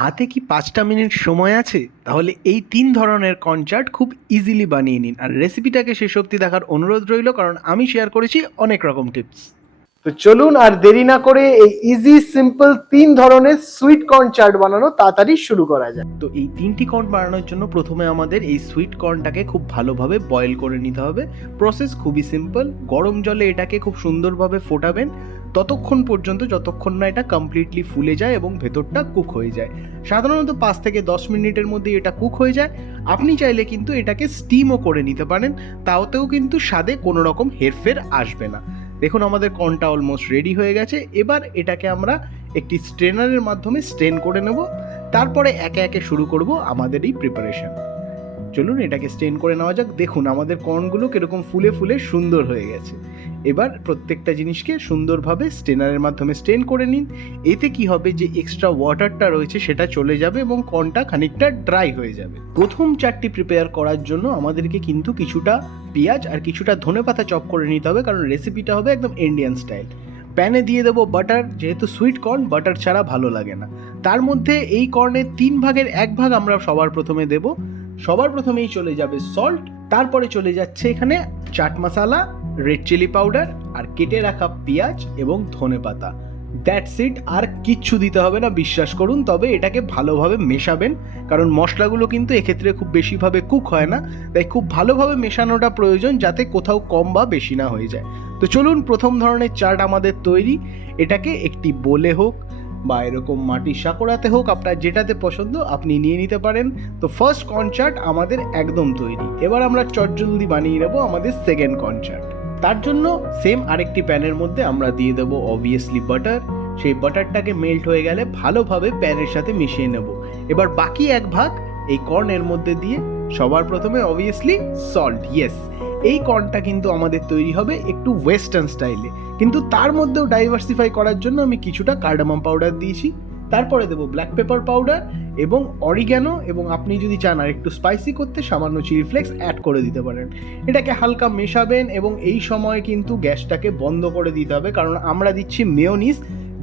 হাতে কি ৫টা মিনিট সময় আছে? তাহলে এই ৩ ধরনের কর্ন খুব ইজিলি বানিয়ে নিন। আর রেসিপিটাকে শেষ অবধি দেখার অনুরোধ রইল, কারণ আমি শেয়ার করেছি অনেক রকম টিপস। তো চলুন আর দেরি না করে এই ইজি সিম্পল ৩ ধরনের সুইট কর্ন চাট বানানো তাড়াতাড়ি শুরু করা যায়। তো এই ৩টি কর্ন বানানোর জন্য প্রথমে আমাদের এই সুইট কর্নটাকে খুব ভালোভাবে বয়েল করে নিতে হবে। প্রসেস খুবই সিম্পল। গরম জলে এটাকে খুব সুন্দরভাবে ফোটাবেন ততক্ষণ পর্যন্ত যতক্ষণ না এটা কমপ্লিটলি ফুলে যায় এবং ভেতরটা কুক হয়ে যায়। সাধারণত ৫ থেকে ১০ মিনিটের মধ্যে এটা কুক হয়ে যায়। আপনি চাইলে কিন্তু এটাকে স্টিমও করে নিতে পারেন, তাওতেও কিন্তু স্বাদে কোনো রকম হেরফের আসবে না। দেখুন আমাদের কর্নটা অলমোস্ট রেডি হয়ে গেছে। এবার এটাকে আমরা একটি স্ট্রেনারের মাধ্যমে স্ট্রেন করে নেব। তারপরে একে একে শুরু করব আমাদের এই প্রিপারেশন। চলুন এটাকে স্ট্রেন করে নেওয়া যাক। দেখুন আমাদের কর্নগুলো কীরকম ফুলে ফুলে সুন্দর হয়ে গেছে। এবার প্রত্যেকটা জিনিসকে সুন্দরভাবে স্ট্রেনারের মাধ্যমে স্ট্রেন করে নিন। এতে কি হবে, যে এক্সট্রা ওয়াটারটা রয়েছে সেটা চলে যাবে এবং কর্নটা খানিকটা ড্রাই হয়ে যাবে। প্রথম চাটটি প্রিপেয়ার করার জন্য আমাদেরকে কিন্তু কিছুটা পেঁয়াজ আর কিছুটা ধনেপাতা চপ করে নিতে হবে, কারণ রেসিপিটা হবে একদম ইন্ডিয়ান স্টাইল। প্যানে দিয়ে দেবো বাটার, যেহেতু সুইট কর্ন বাটার ছাড়া ভালো লাগে না। তার মধ্যে এই কর্নের ৩ ভাগের ১ ভাগ আমরা সবার প্রথমে দেব। সবার প্রথমেই চলে যাবে সল্ট, তারপরে চলে যাচ্ছে এখানে chaat masala, red chilli powder আর কেটে রাখা পেঁয়াজ এবং ধনেপাতা। দ্যাটস ইট, আর কিচ্ছু দিতে হবে না, বিশ্বাস করুন। তবে এটাকে ভালোভাবে মেশাবেন, কারণ মশলাগুলো কিন্তু এক্ষেত্রে খুব বেশিভাবে কুক হয় না, তাই খুব ভালোভাবে মেশানোটা প্রয়োজন, যাতে কোথাও কম বা বেশি না হয়ে যায়। তো চলুন, প্রথম ধরনের চাট আমাদের তৈরি। এটাকে একটি বোলে হোক বা এরকম মাটির সাঁকোড়াতে হোক, আপনার যেটাতে পছন্দ আপনি নিয়ে নিতে পারেন। তো ফার্স্ট কর্ন চাট আমাদের একদম তৈরি। এবার আমরা চটজলদি বানিয়ে নেবো আমাদের সেকেন্ড কর্ন চাট। তার জন্য সেম আরেকটি প্যানের মধ্যে আমরা দিয়ে দেবো অবভিয়াসলি বাটার। সেই বাটারটাকে মেল্ট হয়ে গেলে ভালোভাবে প্যানের সাথে মিশিয়ে নেব। এবার বাকি ১ ভাগ এই কর্নের মধ্যে দিয়ে সবার প্রথমে অবভিয়াসলি সল্ট। ইয়েস, এই কর্নটা কিন্তু আমাদের তৈরি হবে একটু ওয়েস্টার্ন স্টাইলে, কিন্তু তার মধ্যেও ডাইভার্সিফাই করার জন্য আমি কিছুটা কার্ডামাম পাউডার দিয়েছি। তারপরে দেবো ব্ল্যাক পেপার পাউডার এবং অরিগ্যানো, এবং আপনি যদি চান আর একটু স্পাইসি করতে সামান্য চিলি ফ্লেক্স অ্যাড করে দিতে পারেন। এটাকে হালকা মেশাবেন এবং এই সময় কিন্তু গ্যাসটাকে বন্ধ করে দিতে হবে, কারণ আমরা দিচ্ছি মেয়োনিজ,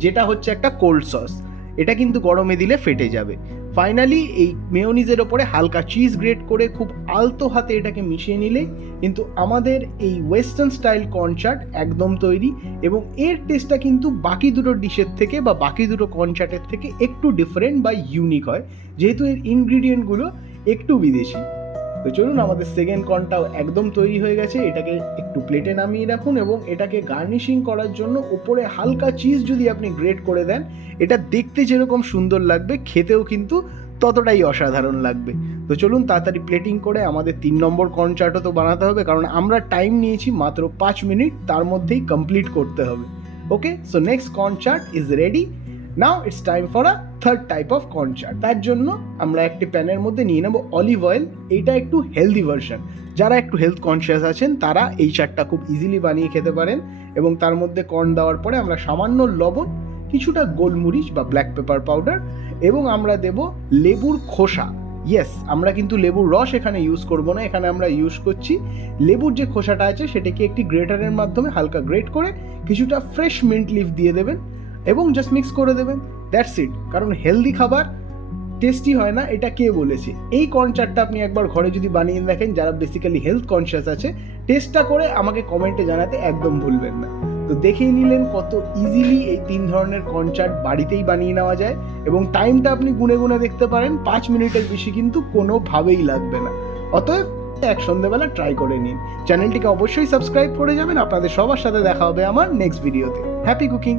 যেটা হচ্ছে একটা কোল্ড সস। এটা কিন্তু গরমে দিলে ফেটে যাবে। ফাইনালি এই মেয়োনিজের ওপরে হালকা চিজ গ্রেট করে খুব আলতো হাতে এটাকে মিশিয়ে নিলে কিন্তু আমাদের এই ওয়েস্টার্ন স্টাইল কর্ন চাট একদম তৈরি। এবং এর টেস্টটা কিন্তু বাকি দুটো ডিশের থেকে বা বাকি দুটো কর্ন চাটের থেকে একটু ডিফারেন্ট বা ইউনিক হয়, যেহেতু এর ইনগ্রিডিয়েন্টগুলো একটু বিদেশি। তো চলুন, আমাদের সেকেন্ড কর্নটাও একদম তৈরি হয়ে গেছে। এটাকে একটু প্লেটে নামিয়ে রাখুন এবং এটাকে গার্নিশিং করার জন্য ওপরে হালকা চিজ যদি আপনি গ্রেট করে দেন, এটা দেখতে যেরকম সুন্দর লাগবে, খেতেও কিন্তু ততটাই অসাধারণ লাগবে। তো চলুন তাড়াতাড়ি প্লেটিং করে আমাদের ৩ নম্বর কর্ন চাটও তো বানাতে হবে, কারণ আমরা টাইম নিয়েছি মাত্র ৫ মিনিট, তার মধ্যেই কমপ্লিট করতে হবে। Okay, so next corn chaat is ready. Now it's time for a third type of corn chaat. তার জন্য আমরা একটি প্যানের মধ্যে নিয়ে নেব অলিভ অয়েল। এইটা একটু হেলদি ভার্সন। যারা একটু হেলথ কনসিয়াস আছেন তারা এই চাটটা খুব ইজিলি বানিয়ে খেতে পারেন। এবং তার মধ্যে কর্ন দেওয়ার পরে আমরা সামান্য লবণ, কিছুটা গোলমরিচ বা ব্ল্যাক পেপার পাউডার, এবং আমরা দেব লেবুর খোসা। ইয়েস, আমরা কিন্তু লেবুর রস এখানে ইউজ করব না, এখানে আমরা ইউজ করছি লেবুর যে খোসাটা আছে সেটাকে একটি গ্রেটারের মাধ্যমে হালকা গ্রেট করে কিছুটা ফ্রেশ মিন্ট লিফ দিয়ে দেবেন এবং জাস্ট মিক্স করে দেবেন। That's it. কারণ হেলদি খাবার টেস্টি হয় না, এটা কে বলেছে? এই কর্ন চাটটা আপনি একবার ঘরে যদি বানিয়ে দেখেন, যারা বেসিক্যালি হেলথ কনসিয়াস আছে, টেস্টটা করে আমাকে কমেন্টে জানাতে একদম ভুলবেন না। তো দেখেই নিলেন কত ইজিলি এই ৩ ধরনের কর্ন চাট বাড়িতেই বানিয়ে নেওয়া যায়, এবং টাইমটা আপনি গুনে গুনে দেখতে পারেন, 5 মিনিটের বেশি কিন্তু কোনোভাবেই লাগবে না। অতএব এক সন্ধ্যেবেলা ট্রাই করে নিন। চ্যানেলটিকে অবশ্যই সাবস্ক্রাইব করে যাবেন। আপনাদের সবার সাথে দেখা হবে আমার নেক্সট ভিডিওতে। Happy cooking.